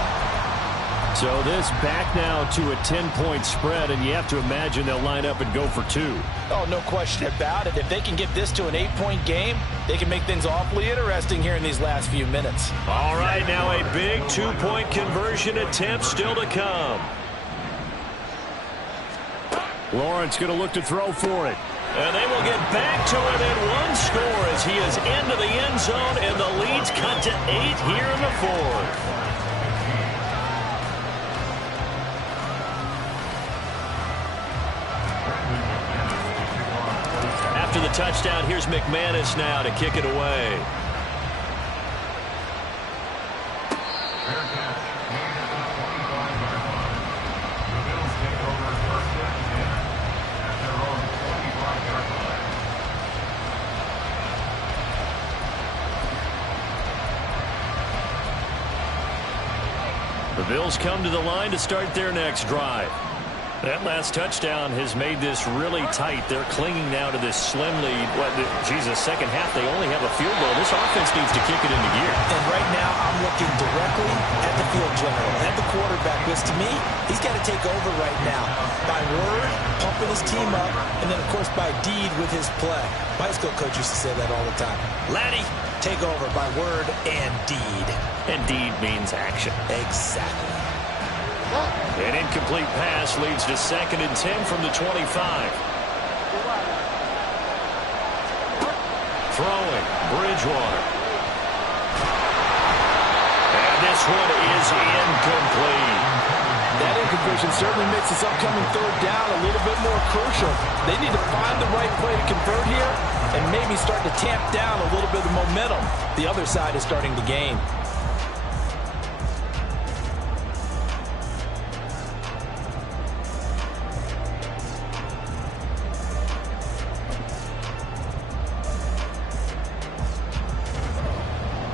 So this back now to a 10-point spread, and you have to imagine they'll line up and go for 2. Oh, no question about it. If they can get this to an 8-point game, they can make things awfully interesting here in these last few minutes. All right, now a big 2-point conversion attempt still to come. Lawrence going to look to throw for it. And they will get back to within 1 score as he is into the end zone, and the lead's cut to 8 here in the 4th. After the touchdown, here's McManus now to kick it away. The Bills come to the line to start their next drive. That last touchdown has made this really tight. They're clinging now to this slim lead. Second half, they only have a field goal. This offense needs to kick it into gear. And right now, I'm looking directly at the field general, at the quarterback, because to me, he's got to take over right now. By word, pumping his team up, and then, of course, by deed with his play. My high school coach used to say that all the time. Laddie, take over by word and deed. And deed means action. Exactly. An incomplete pass leads to 2nd and 10 from the 25. Throwing, Bridgewater. And this one is incomplete. That incompletion certainly makes this upcoming 3rd down a little bit more crucial. They need to find the right play to convert here and maybe start to tamp down a little bit of momentum the other side is starting to gain.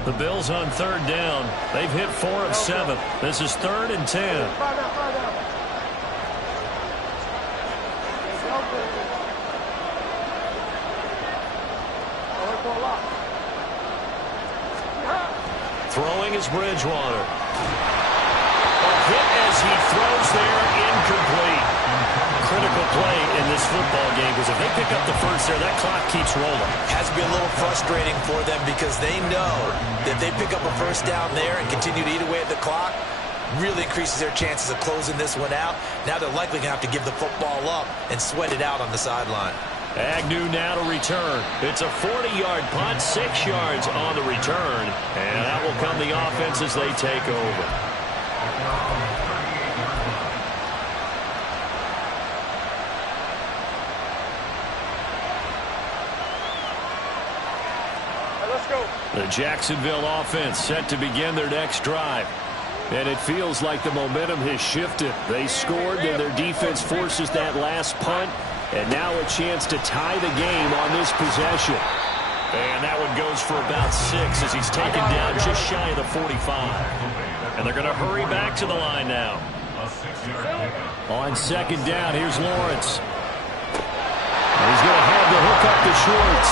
The Bills on 3rd down. They've hit 4 of 7. This is 3rd and 10. Throwing is Bridgewater. A hit as he throws there, incomplete. Critical play in this football game, because if they pick up the first there, that clock keeps rolling. Has to be a little frustrating for them because they know that if they pick up a first down there and continue to eat away at the clock, really increases their chances of closing this one out. Now they're likely going to have to give the football up and sweat it out on the sideline. Agnew now to return. It's a 40-yard punt, 6 yards on the return. And that will come the offense as they take over. let's go. The Jacksonville offense set to begin their next drive. And it feels like the momentum has shifted. They scored, then their defense forces that last punt. And now a chance to tie the game on this possession. And that one goes for about 6 as he's taken down just shy of the 45. And they're going to hurry back to the line now. On second down, here's Lawrence. And he's going to have the hook up to Schwartz.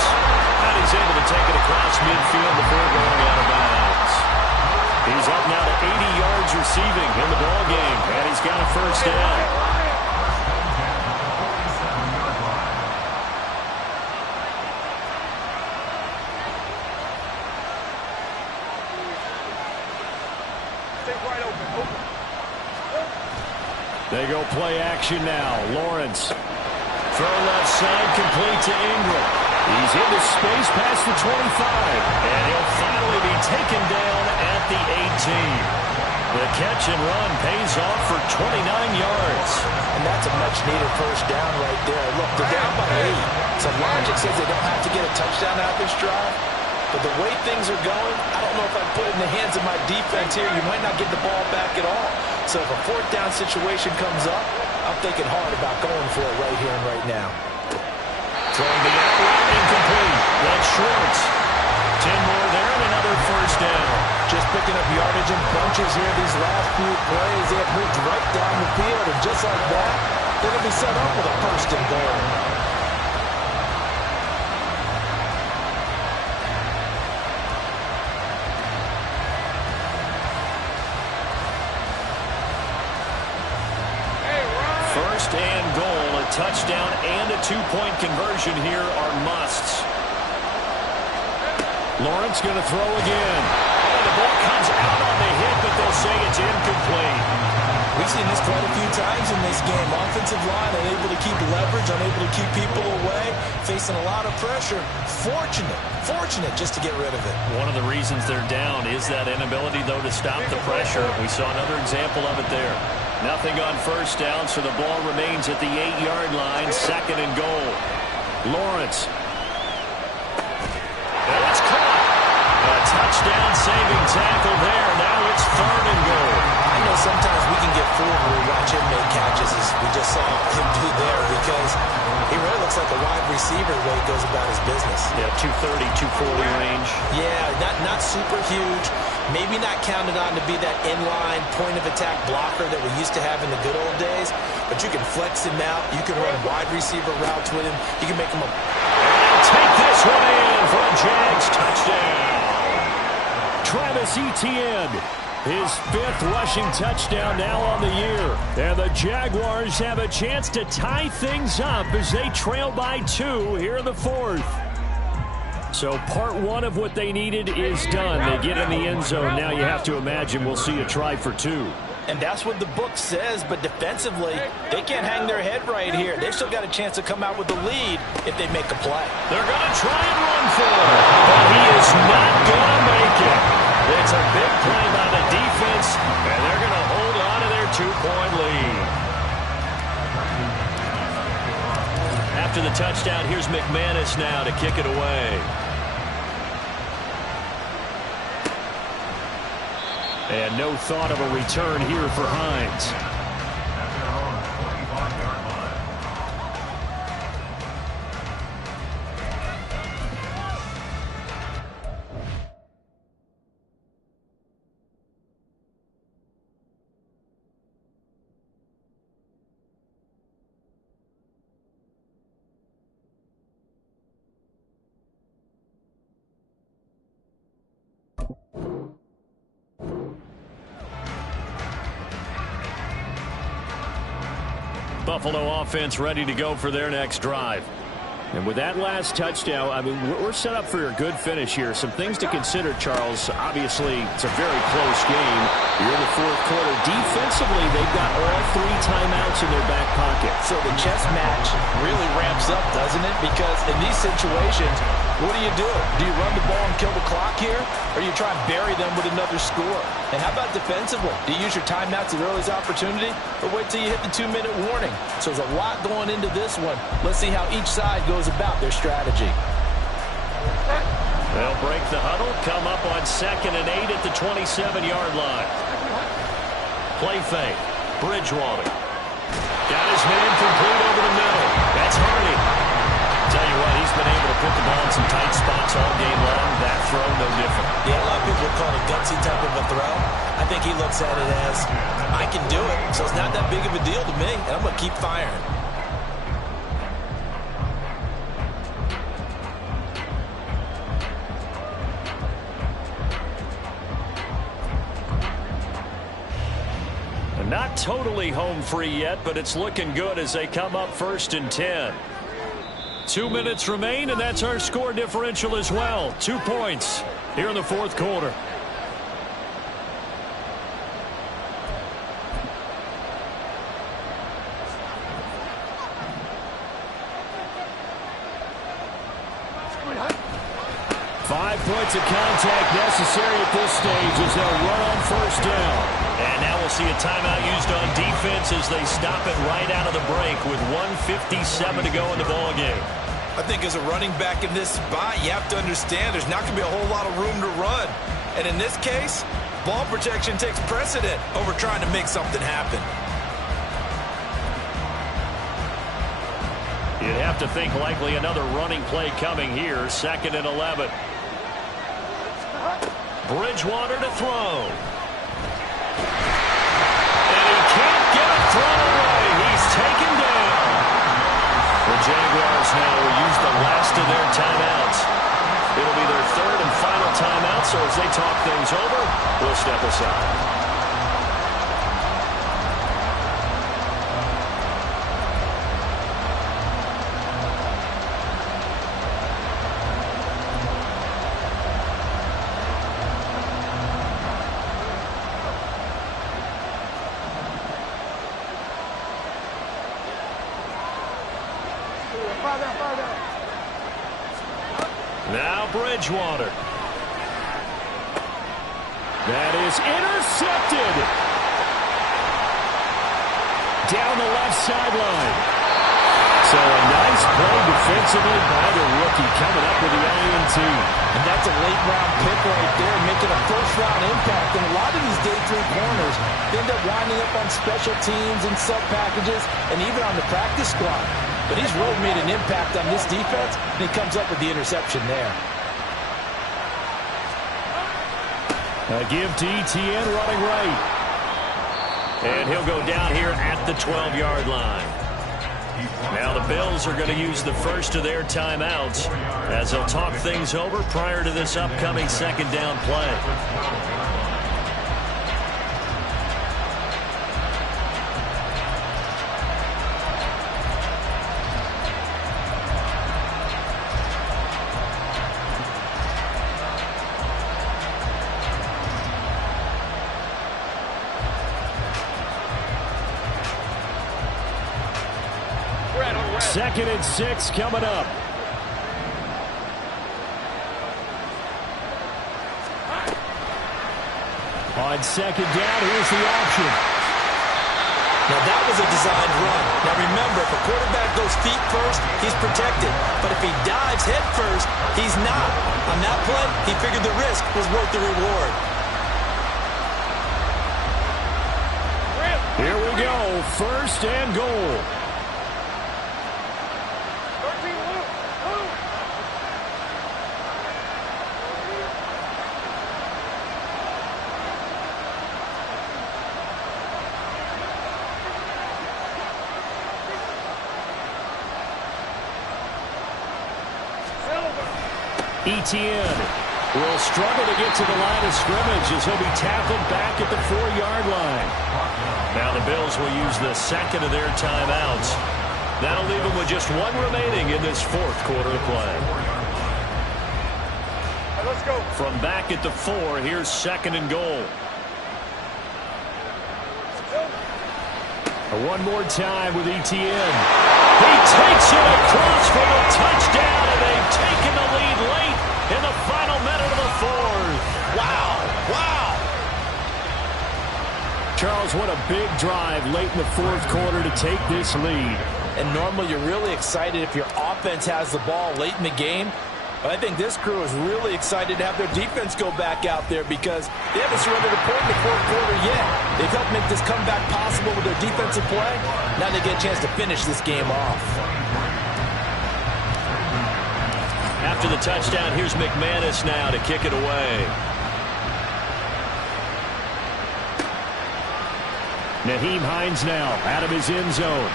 And he's able to take it across midfield before going out of bounds. He's up now to 80 yards receiving in the ballgame. And he's got a first down. They go play action now. Lawrence. Throw left side, complete to Ingram. He's into space past the 25. And he'll finally be taken down at the 18. The catch and run pays off for 29 yards. And that's a much-needed first down right there. Look, they're down by 8. So logic says they don't have to get a touchdown out of this drive. But the way things are going, I don't know if I'd put it in the hands of my defense here. You might not get the ball back at all. So if a fourth down situation comes up, I'm thinking hard about going for it right here and right now. Throwing the out route incomplete. That's Schwartz. 10 more there and another first down. Just picking up yardage in bunches here these last few plays. They have moved right down the field, and just like that, they're going to be set up with a first and goal. First and goal, a touchdown and a 2-point conversion here are musts. Lawrence going to throw again. And the ball comes out on the hit, but they'll say it's incomplete. We've seen this quite a few times in this game. Offensive line unable to keep leverage, unable to keep people away, facing a lot of pressure. Fortunate just to get rid of it. One of the reasons they're down is that inability, though, to stop the pressure. We saw another example of it there. Nothing on first down, so the ball remains at the 8-yard line, second and goal. Lawrence. And it's caught. A touchdown-saving tackle there. Now it's third and goal. I know sometimes we can get fooled when we watch him make catches, as we just saw him do there, because he really looks like a wide receiver the way he goes about his business. Yeah, 230, 240 range. Yeah, not super huge. Maybe not counted on to be that inline point-of-attack blocker that we used to have in the good old days, but you can flex him out. You can run wide receiver routes with him. You can make him a... And take this one in for a Jags touchdown. Travis Etienne, his 5th rushing touchdown now on the year. And the Jaguars have a chance to tie things up as they trail by 2 here in the 4th. So part 1 of what they needed is done. They get in the end zone. Now you have to imagine we'll see a try for 2. And that's what the book says, but defensively, they can't hang their head right here. They've still got a chance to come out with the lead if they make a play. They're going to try and run for it, but he is not going to make it. It's a big play by the defense, and they're going to hold on to their 2-point lead. After the touchdown, here's McManus now to kick it away. And no thought of a return here for Hines. Buffalo offense ready to go for their next drive. And with that last touchdown, I mean, we're set up for a good finish here. Some things to consider, Charles. Obviously, it's a very close game. You're in the 4th quarter. Defensively, they've got all 3 timeouts in their back pocket. So the chess match really ramps up, doesn't it? Because in these situations, what do? Do you run the ball and kill the clock here? Or do you try and bury them with another score? And how about defensively? Do you use your timeouts at earliest opportunity? Or wait till you hit the 2-minute warning? So there's a lot going into this one. Let's see how each side goes about their strategy. They'll break the huddle, come up on 2nd and 8 at the 27-yard line. Play fake. Bridgewater. Got his man complete over the middle. That's Hardy. Tell you what, he's been able to put the ball in some tight spots all game long. That throw, no different. Yeah, a lot of people would call it a gutsy type of a throw. I think he looks at it as, I can do it, so it's not that big of a deal to me, and I'm going to keep firing. Not totally home free yet, but it's looking good as they come up 1st and 10. 2 minutes remain, and that's our score differential as well. 2 points here in the 4th quarter. Five points of contact necessary at this stage as they'll run on 1st down. And now we'll see a timeout used on defense as they stop it right out of the break with 1:57 to go in the ballgame. I think as a running back in this spot, you have to understand there's not going to be a whole lot of room to run. And in this case, ball protection takes precedent over trying to make something happen. You'd have to think likely another running play coming here. 2nd and 11. Bridgewater to throw. And he can't get a throw away. He's taken down. The Jaguars now will use the last of their timeouts. It'll be their 3rd and final timeout, so as they talk things over, we'll step aside. Now Bridgewater. That is intercepted. Down the left sideline. So a nice play defensively by the rookie coming up with the INT. And that's a late-round pick right there, making a first-round impact. And a lot of these day 3 corners end up winding up on special teams and sub-packages and even on the practice squad. But he's really made an impact on this defense, and he comes up with the interception there. A give to ETN running right. And he'll go down here at the 12-yard line. Now the Bills are going to use the first of their timeouts as they'll talk things over prior to this upcoming 2nd down play. Second and 6 coming up. On 2nd down, here's the option. Now that was a designed run. Now remember, if a quarterback goes feet first, he's protected. But if he dives head first, he's not. On that play, he figured the risk was worth the reward. Here we go, 1st and goal. ETN will struggle to get to the line of scrimmage as he'll be tackled back at the 4-yard line. Now the Bills will use the 2nd of their timeouts. That'll leave them with just 1 remaining in this 4th quarter of play. Let's go. From back at the 4, here's 2nd and goal. One more time with ETN. He takes it across for the touchdown, and they've taken the lead late in the final minute of the 4th. Wow. Wow. Charles, what a big drive late in the 4th quarter to take this lead. And normally you're really excited if your offense has the ball late in the game. But I think this crew is really excited to have their defense go back out there because they haven't surrendered a point in the fourth quarter yet. They've helped make this comeback possible with their defensive play. Now they get a chance to finish this game off. After the touchdown, here's McManus now to kick it away. Nyheim Hines now out of his end zone.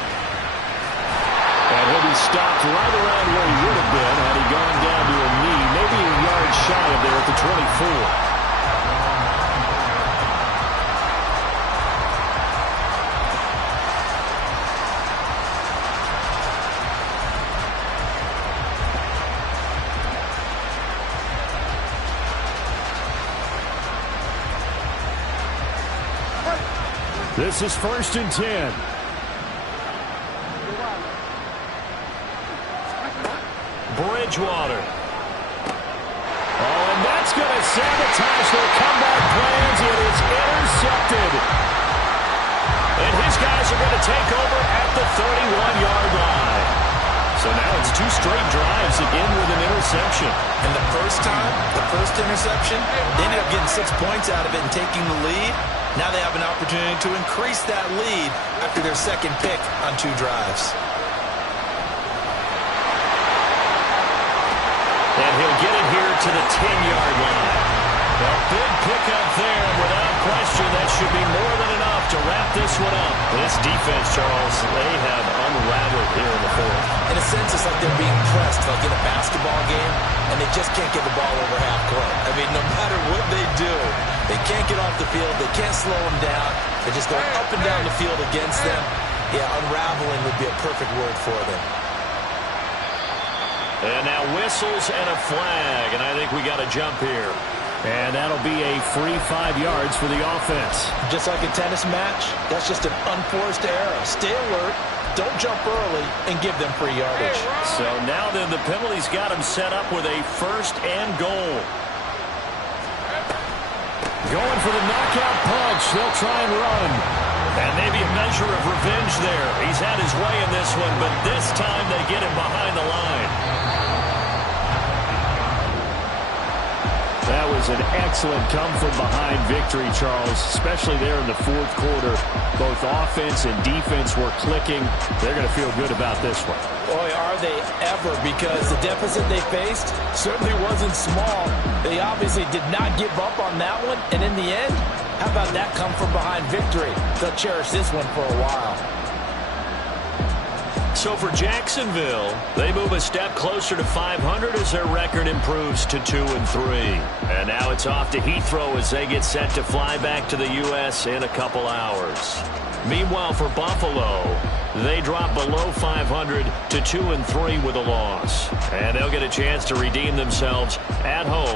And he'll be stopped right around where he would have been had he gone down to a knee, maybe a yard shy of there at the 24. This is 1st and 10. Bridgewater. Oh, and that's going to sabotage their comeback plans. It is intercepted. And his guys are going to take over at the 31-yard line. So now it's 2 straight drives again with an interception. And the first time, the first interception, they ended up getting 6 points out of it and taking the lead. Now they have an opportunity to increase that lead after their second pick on 2 drives. And he'll get it here to the 10-yard line. A big pickup there. Without question, that should be more than enough to wrap this one up. This defense, Charles, they have unraveled here in the fourth. In a sense, it's like they're being pressed like in a basketball game, and they just can't get the ball over half court. I mean, no matter what they do, they can't get off the field. They can't slow them down. They're just going up and down the field against them. Yeah, unraveling would be a perfect word for them. And now whistles and a flag, and I think we got a jump here. And that'll be a free 5 yards for the offense. Just like a tennis match, that's just an unforced error. Stay alert, don't jump early, and give them free yardage. So now then, the penalty's got them set up with a 1st and goal. Going for the knockout punch. They'll try and run. And maybe a measure of revenge there. He's had his way in this one, but this time they get him behind the line. That was an excellent come-from-behind victory, Charles, especially there in the fourth quarter. Both offense and defense were clicking. They're going to feel good about this one. Boy, are they ever, because the deficit they faced certainly wasn't small. They obviously did not give up on that one, and in the end, how about that come-from-behind victory? They'll cherish this one for a while. So for Jacksonville, they move a step closer to 500 as their record improves to 2-3. And now it's off to Heathrow as they get set to fly back to the U.S. in a couple hours. Meanwhile, for Buffalo, they drop below 500 to 2-3 with a loss. And they'll get a chance to redeem themselves at home.